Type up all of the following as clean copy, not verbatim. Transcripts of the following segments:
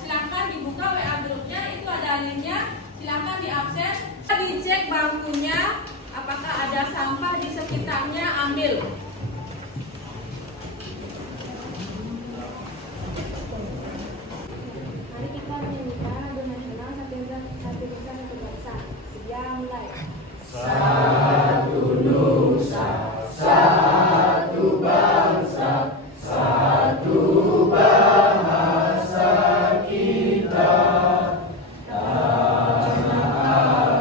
silahkan dibuka WA grupnya, itu ada linknya, silahkan diakses. Dicek bangkunya, apakah ada sampah di sekitarnya, ambil. Mari kita menyanyikan lagu nasional Satu Nusa Satu Bangsa. Sedia mulai. Satu nusa, satu bangsa, satu bahasa kita. Tanah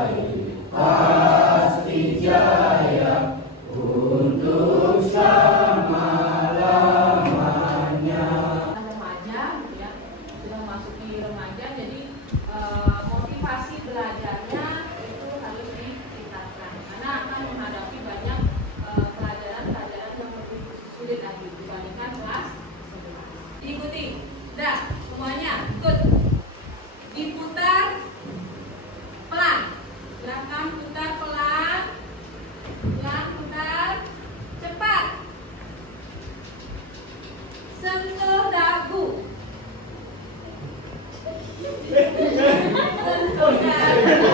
air pasti jaya untuk selama-lamanya. Remaja, gitu ya, sudah memasuki remaja, jadi motivasi belajarnya itu harus ditingkatkan karena akan menghadapi banyak pelajaran-pelajaran yang lebih sulit lagi dibandingkan kelas 11. Diikuti, udah semuanya ikut. Diputar pelan, gerakan putar pelan, pelan putar, cepat. Sentuh dagu. Sentuh dagu.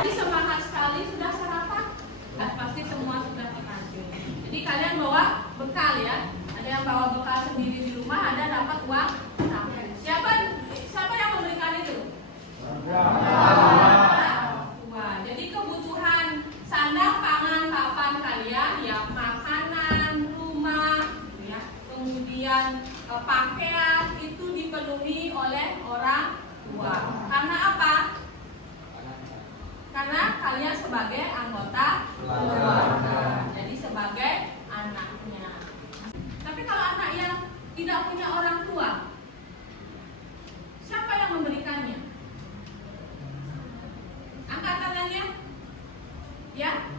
Ini semangat sekali, sudah sarapan? Pasti semua sudah terpancing. Jadi kalian bawa bekal ya. Ada yang bawa bekal sendiri di rumah, ada dapat uang saku. Siapa yang memberikan itu? Wah, jadi kebutuhan sandang, pangan, papan kalian ya, makanan, rumah, gitu ya. Kemudian pakaian itu dipenuhi oleh orang tua. Karena apa? Karena kalian sebagai anggota keluarga. Jadi sebagai anaknya. Tapi kalau anak yang tidak punya orang tua, siapa yang memberikannya? Angkat tangannya. Ya?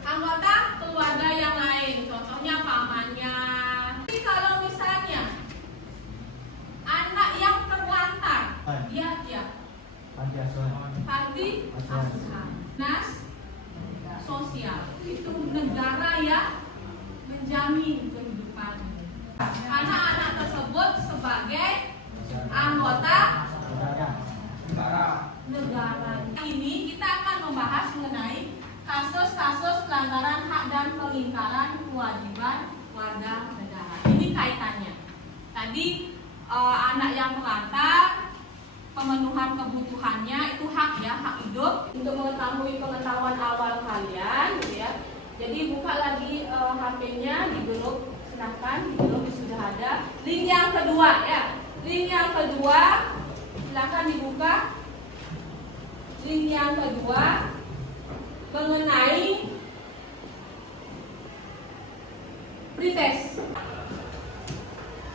Anggota keluarga yang lain. Contohnya pamannya. Tapi kalau misalnya anak yang terlantar, dia panti asuhan, dinas sosial, itu negara yang menjamin kehidupannya. Anak-anak tersebut sebagai anggota negara. Ini kita akan membahas mengenai kasus-kasus pelanggaran hak dan pengingkaran kewajiban warga negara. Ini kaitannya. Tadi anak yang terlantar, pemenuhan kebutuhannya itu hak ya, hak hidup. Untuk mengetahui pengetahuan awal kalian, gitu ya. Jadi buka lagi HP-nya di grup, silahkan di grup sudah ada. Link yang kedua ya, link yang kedua silahkan dibuka. Link yang kedua mengenai pretest.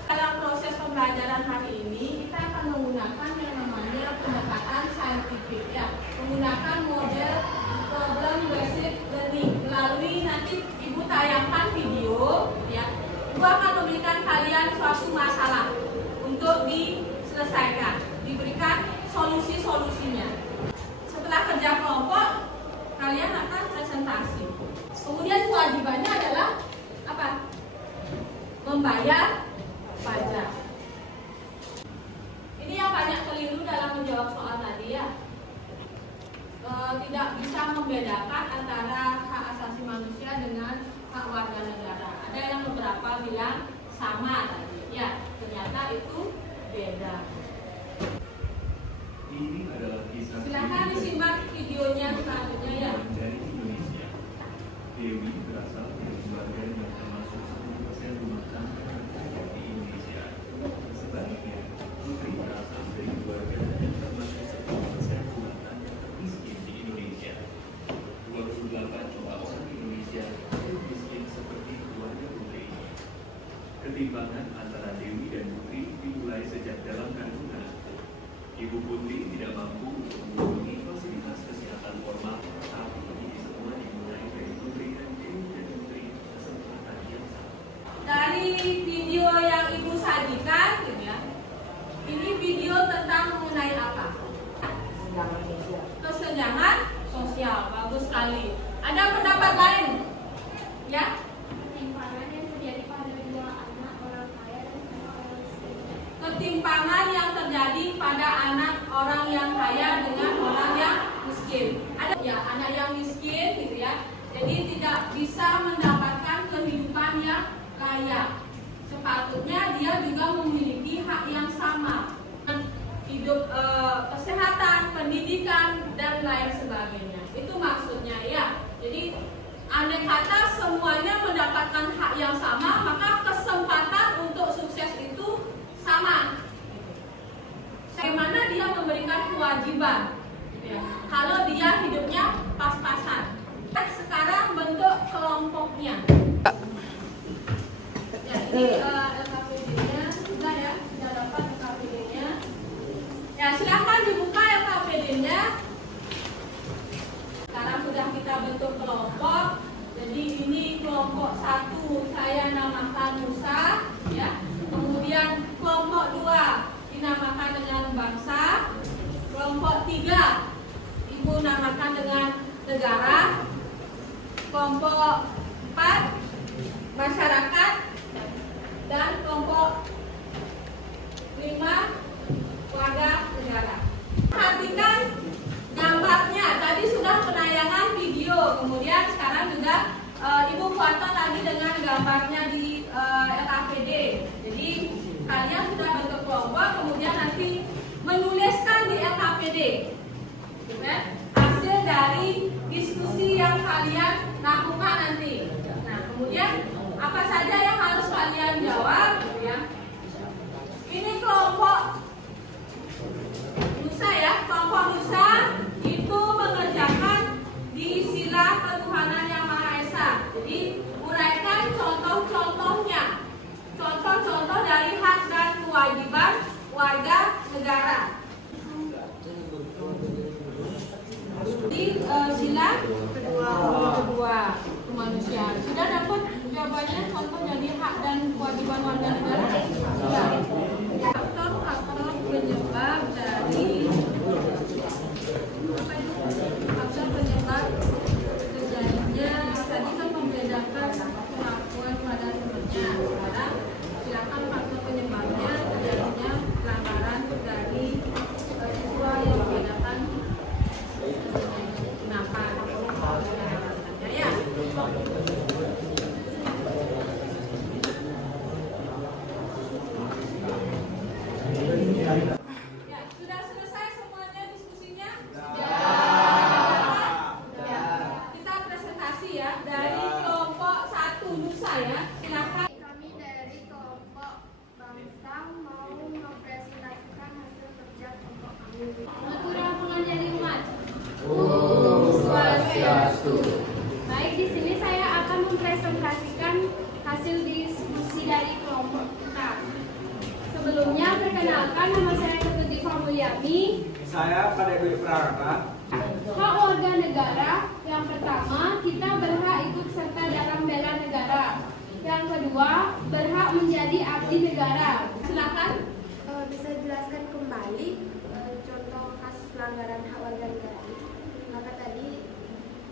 Dalam proses pembelajaran hari ini kita akan menggunakan yang namanya pendekatan saintifik ya, menggunakan model problem based learning. Melalui nanti Ibu tayangkan video ya, Ibu akan memberikan kalian suatu masalah untuk diselesaikan, diberikan solusi-solusinya. Setelah kerja kelompok, kalian akan presentasi. Kemudian kewajibannya adalah apa? Membayar pajak. Ini yang banyak keliru dalam menjawab soal tadi ya. Tidak bisa membedakan antara hak asasi manusia dengan hak warga negara. Ada yang beberapa bilang sama tadi. Ya, ternyata itu beda. Ini adalah kisah. Silakan disimak videonya selanjutnya ya. Dari Indonesia. Dewi berasal dari keluarga yang termasuk 10% rumah tangga di Indonesia. Sebaliknya, Putri berasal dari keluarga yang termasuk 10% rumah tangga termiskin di Indonesia. 28 juta orang Indonesia yang miskin seperti keluarga Putri. Ketimpangan antara Dewi dan Putri dimulai ketimpangan yang terjadi pada anak orang yang kaya dengan orang yang miskin. Ada ya anak yang miskin gitu ya, jadi tidak bisa mendapatkan kehidupan yang layak. Sepatutnya dia juga memiliki hak yang sama, hidup, kesehatan, pendidikan dan lain sebagainya. Itu maksudnya ya. Jadi andai kata semuanya mendapatkan hak yang sama, maka kesempatan untuk sukses itu sama. Bagaimana dia memberikan kewajiban ya, kalau dia hidupnya pas-pasan. Sekarang bentuk kelompoknya ya, ini LKPD-nya sudah ya, sudah dapat LKPD-nya ya, silahkan dibuka LKPD-nya. Sekarang sudah kita bentuk kelompok. Jadi ini kelompok 1 saya namakan Nusa ya. Kemudian kelompok 2 dinamakan dengan bangsa. Kelompok 3 Ibu namakan dengan negara. Kelompok 4 masyarakat. Dan kelompok 5 warga negara. Perhatikan gambarnya. Tadi sudah penayangan video, kemudian sekarang juga Ibu foto lagi dengan gambarnya di LKPD. Jadi kalian sudah bentuk kelompok, kemudian nanti menuliskan di LKPD hasil dari diskusi yang kalian lakukan nanti. Nah, kemudian apa saja yang harus kalian jawab gitu ya. Ini kelompok Nusa ya, kelompok Nusa itu mengerjakan di sila ketuhanan yang Maha Esa. Jadi uraikan contoh-contohnya, contoh-contoh dari hak dan kewajiban warga negara. Di sila kedua kemanusiaan. Sudah dapat jawabannya, contoh dari hak dan kewajiban warga negara? Sudah. Faktor penyebab dari faktor penyebab terjadinya tadi kan membedakan pengakuan pada sumbernya. Sekarang silakan faktor penyebabnya terjadinya pelanggaran dari siswa yang membedakan kenapa ya. Ya, sudah selesai semuanya diskusinya? Kita presentasi ya dari kelompok 1 Nusa ya. Silakan. Kami dari kelompok bangsa mau mempresentasikan hasil kerja kelompok kami. Atura pengajian umat. Om Swastiastu. Baik, di sini saya akan mempresentasikan hasil diskusi dari kelompok kita. Sebelumnya, perkenalkan nama saya Ketut Diva Mulyani. Saya Pak Dwi Prarata. Hak warga negara, yang pertama, kita berhak ikut serta dalam bela negara. Yang kedua, berhak menjadi abdi negara. Silakan. Bisa dijelaskan kembali contoh kasus pelanggaran hak warga negara? Maka tadi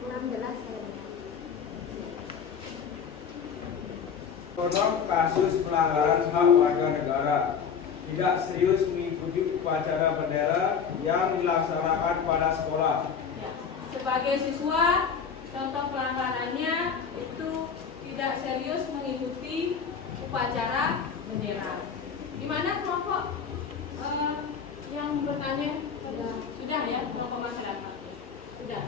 kurang jelas ya. Contoh kasus pelanggaran hak warga negara: tidak serius mengikuti upacara bendera yang dilaksanakan pada sekolah. Ya. Sebagai siswa, contoh pelanggarannya itu tidak serius mengikuti upacara bendera. Di mana kelompok yang bertanya? Sudah ya, kelompok masyarakat. Sudah.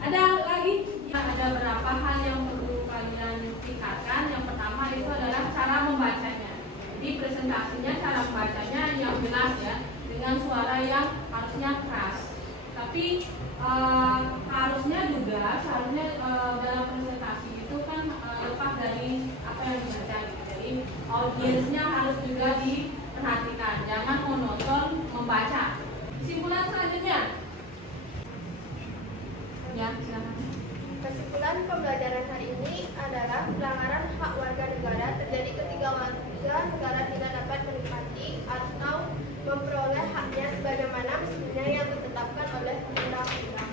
Ada lagi? Ya, ada beberapa hal yang perlu kalian tingkatkan. Yang pertama itu adalah cara membacanya. Jadi presentasinya cara membacanya yang jelas ya, dengan suara yang harusnya keras. Tapi seharusnya dalam presentasi itu kan lepas dari apa yang dibaca. Jadi audiensnya harus juga diperhatikan, jangan monoton membaca. Kesimpulan selanjutnya, ya silakan. Kesimpulan pembelajaran hari ini adalah pelanggaran hak warga negara terjadi ketika warga negara tidak dapat menikmati atau memperoleh haknya sebagaimana mestinya yang ditetapkan oleh undang-undang.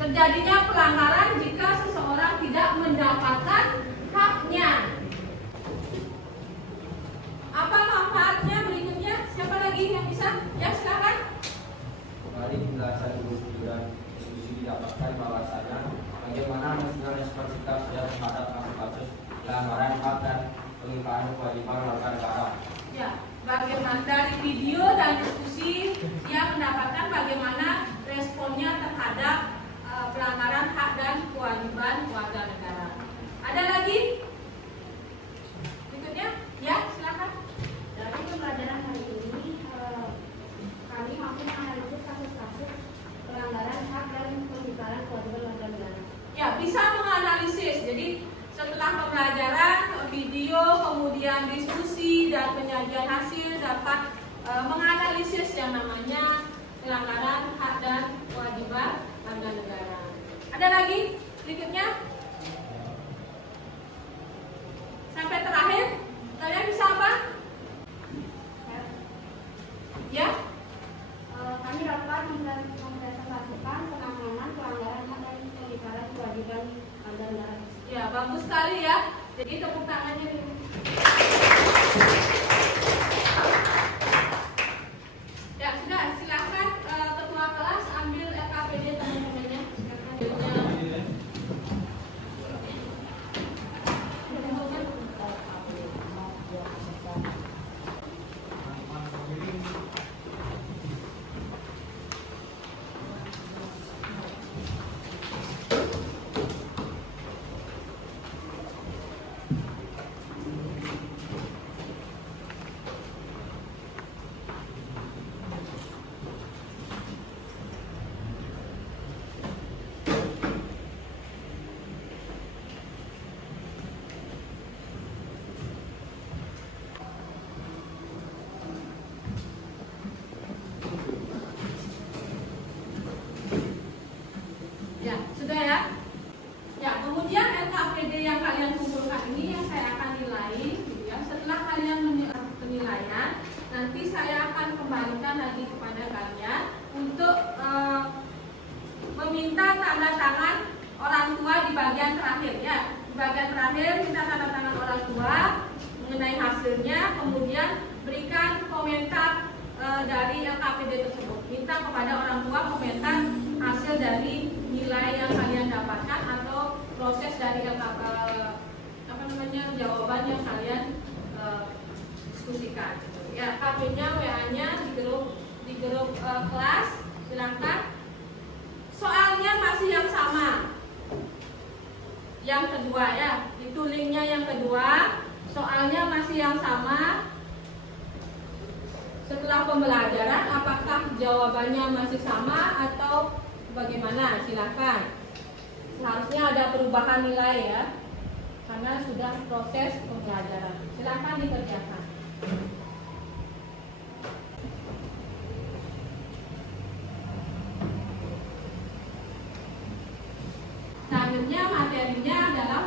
Terjadinya pelanggaran jika seseorang tidak mendapatkan haknya. Apa manfaatnya berikutnya? Siapa lagi? bisa? Ya, silakan. Dari penjelasan Ibu dan diskusi didapatkan bahwasanya bagaimana mestinya respon sikap saya terhadap kasus-kasus pelanggaran hak dan pengingkaran kewajiban warga negara. Ya, bagaimana dari video dan diskusi dia mendapatkan bagaimana responnya terhadap pelanggaran hak dan kewajiban warga negara. Ada lagi? Berikutnya, ya silakan. Dari pembelajaran hari ini, kami mampu menganalisis kasus-kasus pelanggaran hak dan pengingkaran kewajiban warga negara. Ya, bisa menganalisis. Jadi setelah pembelajaran, video, kemudian diskusi dan penyajian hasil dapat menganalisis yang namanya pelanggaran hak dan kewajiban warga negara. Ada lagi? Berikutnya. Sampai terakhir, kalian bisa apa? Ya? Kami dapat mempresentasikan penanganan pelanggaran hak dan pengingkaran kewajiban warga negara. Ya, bagus sekali ya. Jadi tepuk tangannya dulu. Ya, sudah. Silakan ketua kelas ambil LKPD teman-temannya. Ya, sudah ya. Ya, kemudian LKPD yang kalian kumpulkan ini yang saya akan nilai, gitu ya. Setelah kalian penilaian, nanti saya akan kembalikan lagi kepada kalian untuk meminta tanda tangan orang tua di bagian terakhir ya. Di bagian terakhir minta tanda tangan orang tua mengenai hasilnya, kemudian berikan komentar dari LKPD tersebut. Minta kepada orang tua komentar hasil dari nilai yang kalian dapatkan atau proses dari jawaban yang kalian diskusikan. Ya, KP-nya, WA-nya di grup kelas, silakan. Soalnya masih yang sama. Yang kedua ya, itu linknya yang kedua. Soalnya masih yang sama. Setelah pembelajaran, apakah jawabannya masih sama atau bagaimana? Silakan. Seharusnya ada perubahan nilai ya, karena sudah proses pembelajaran. Silakan dikerjakan. Selanjutnya materinya adalah